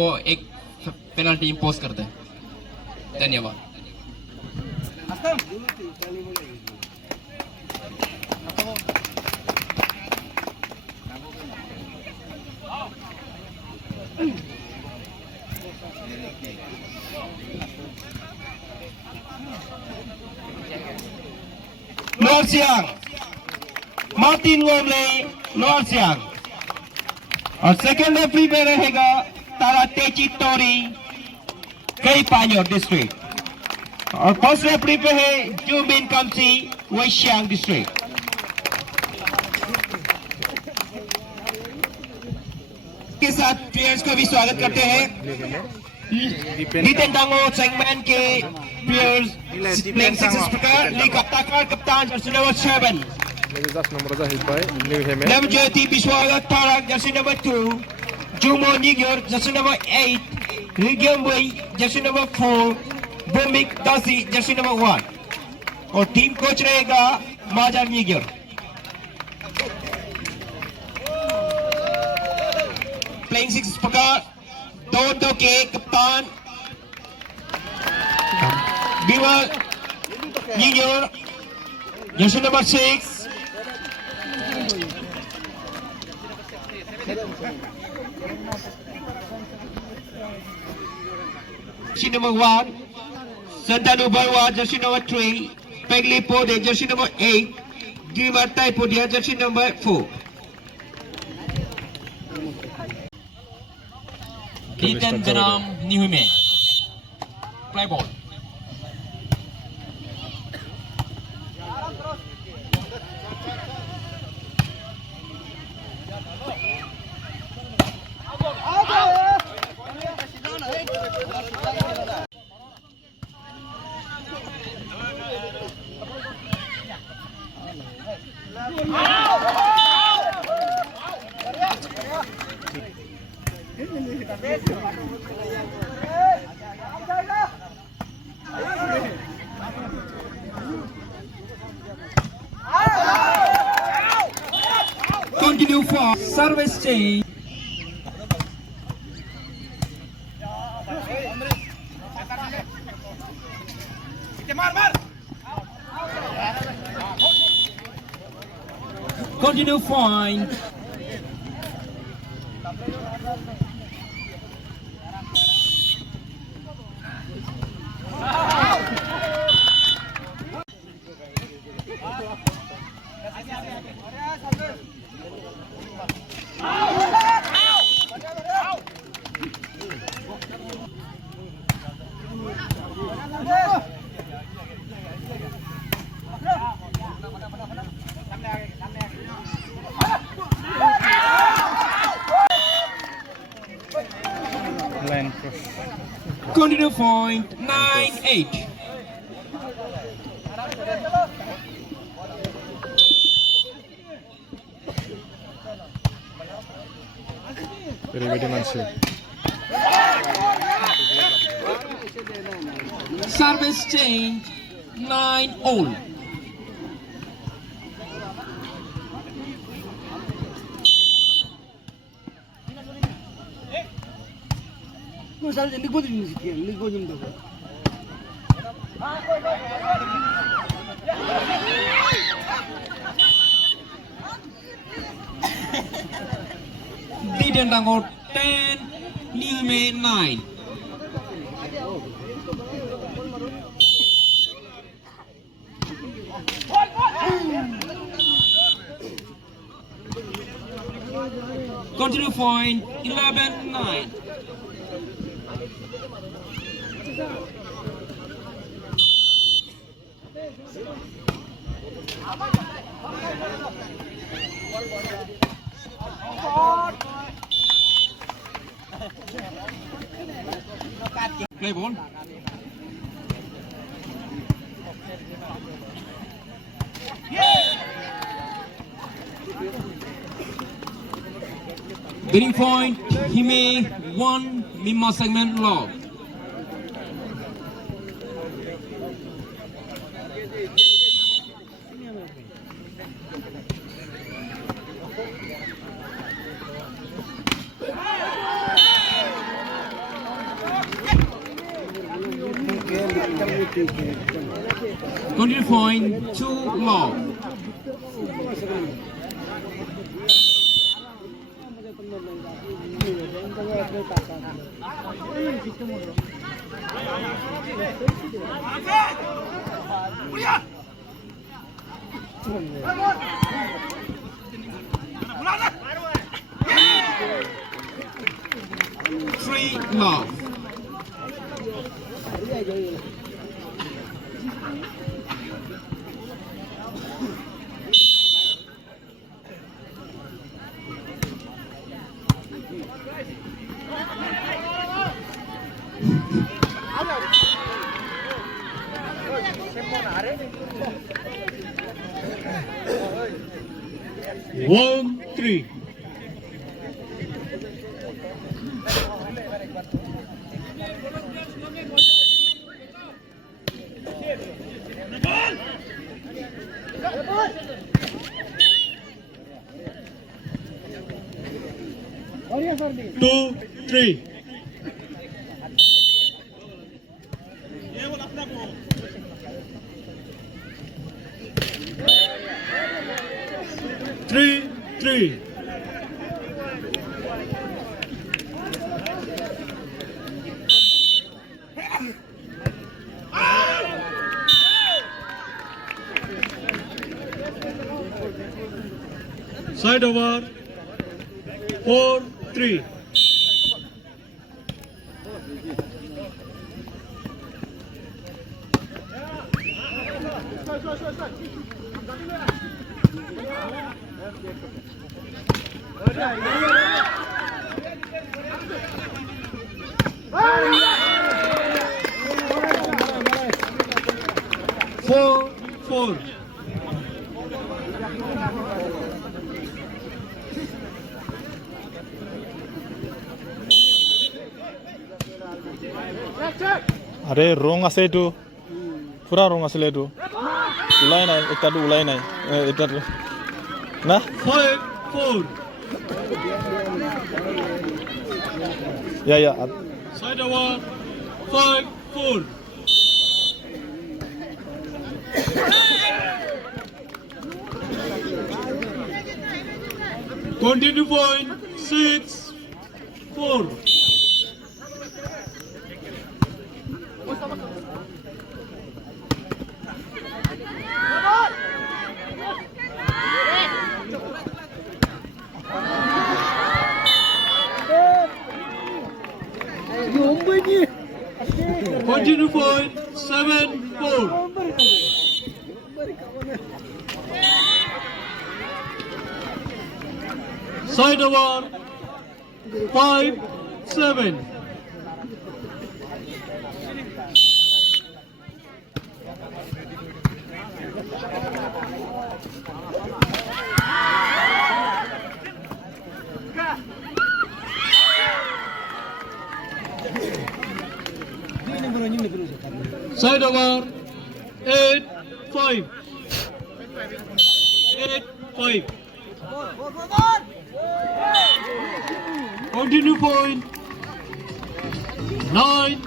को एक penalty impose कर दे। धन्यवाद। Siang, Martin Gomle lower Siang. और सेकेंड रेफरी में रहेगा तारा तेची टोरी कई पान्योर डिस्ट्रिक्ट। और फर्स्ट रेफरी पे है जूमिन कमसी वेस्ट सियांग डिस्ट्रिक्ट। के साथ प्लेयर्स का भी स्वागत करते हैं। Ditten Tango segment के प्लेयर्स प्लेइंग 6 प्रकार लीग कप्तान Jersey number 7 Namjati Biswaga Tarak jersey number 2, Jumo Nigyor jersey number 8, Rigyambui jersey number 4, Bumik Dasi jersey number 1 और टीम कोच रहेगा माजा निगर। प्लेइंग 6 प्रकार दो के कप्तान बिमल निगर jersey number 6, jersey number 1, Santanu Barwa, jersey number 3, Pegli Pode, jersey number 8, Gimartai Podia, jersey number 4. Ditten Hime. Play ball. Continue for service change. Continue fine. Continue point 9-8. Service change 9-all. Ditten Tango 10, Hime 9. Continue point 11-9. Play ball. Winning point, Hime 1, Mimma segment log. Continue point, 2 long. Three long. One, three. Two, three. Three, three. Side over. 4, 3. Four, 4. আরে রং আছে এইটো পুরা রং আছিল এইটো ওলাই নাই এটাটো ওলাই নাই এটাটো না 5, 4. ইয়া Side over. 5, 4. Continue point. 6, 4. Continue point. 7, 4. Side over. 5, 7. Side over. 8, 5. 8, 5. Continue point. 9,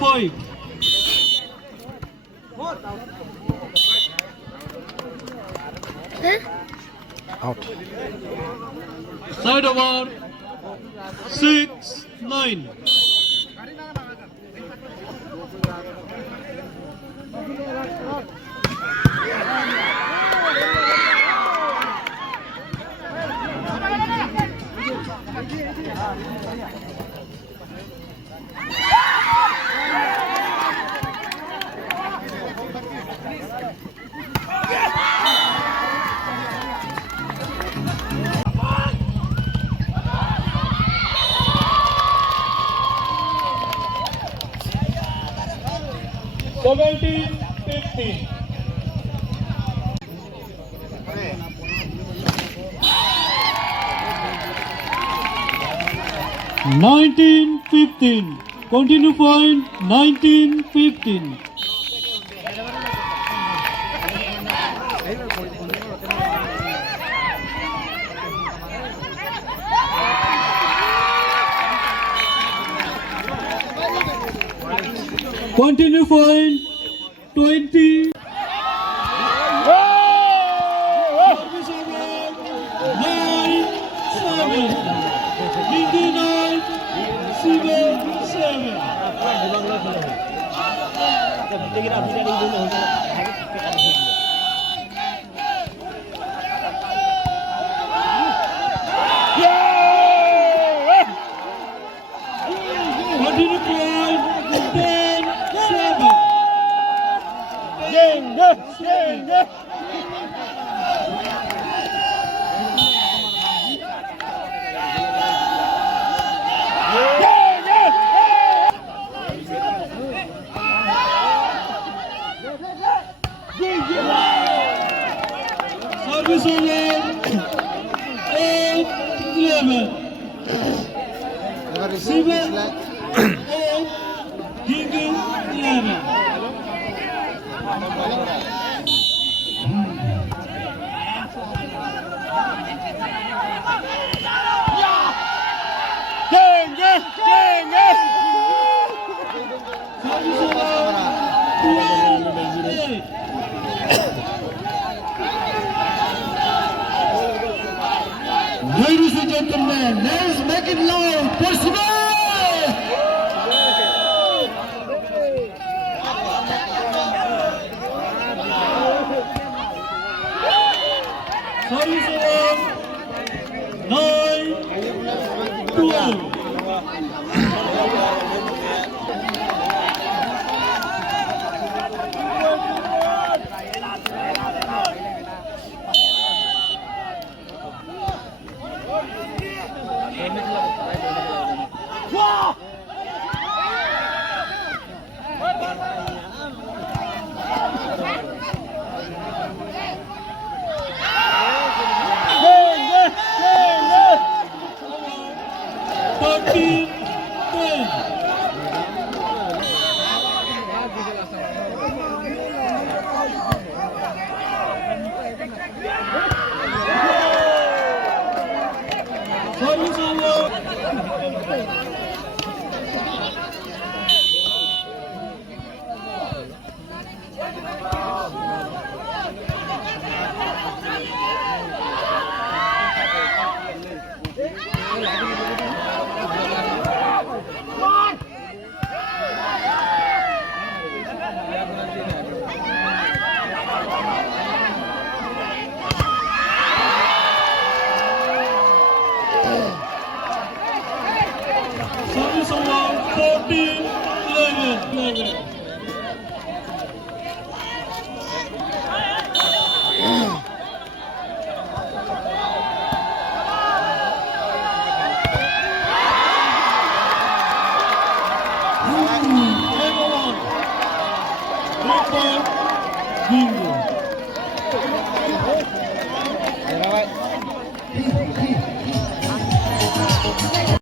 5. Out Side over. 6, 9. Seventeen, 15. Nineteen, 15. Continue point. 19, 15. Continue point 20. Service over 9-7. Hindi 9-7. Continue point 10-7. Service over 8-11. 7-8 hingga 11. Service over 12-8. Ladies and gentlemen, let's make it loud. Possible! Service over 9-12. Service over 14-11. Bingo.